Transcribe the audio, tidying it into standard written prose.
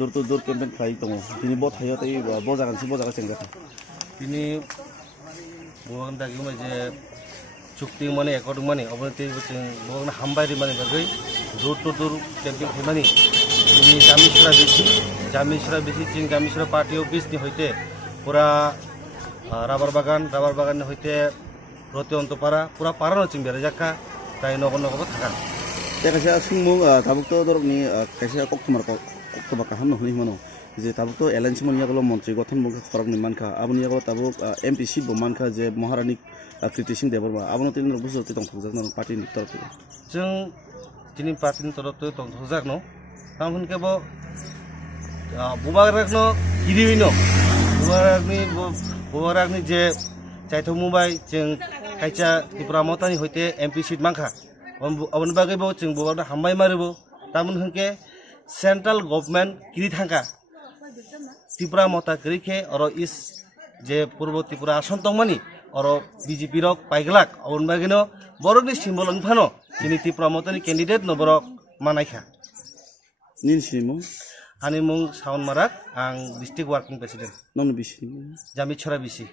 Dur to dur campaign khai tong tini bot hayo tai bojagan sengga tini bogan dagi ma je chukti mane according mane obonti bogan hambairi mane bagai dur to dur campaign khai mane tini jamisra besi ching jamisra party office ni hoite pura rabar bagan ni hoite roti ontopara pura parano ching bere jakka tai nogon thakan te kaisa singmung tabuk to dorok ni kaisa koktumar ko Oktober kaham no honi mano je tabuk to LNC mon yaglo montri gothan mungka khorok ni manka abuni yaglo tabuk MPC bo manka je maharani kritising debar ba abono tin buzo te tong thujak no party ni torte jeng tini party ni torte tong thujak no tamhun ke bo bubarak no kiriwi no bubarak ni je chaithok mumbai jeng kaisa tripura motani hoite MP seat manka abon bagai bo jeng bubarak hambai maribo tamun hunke Central government kiri thangka Tripura mota kerike oro is je purbo Tripura ason tongmani oro BJP rok paiglak abon bagino borok ni symbol ongphano jini Tripura mota ni candidate no borok manaikha nin simo ani mung Saun Marak ang district working president non bisi Jami Chora bisi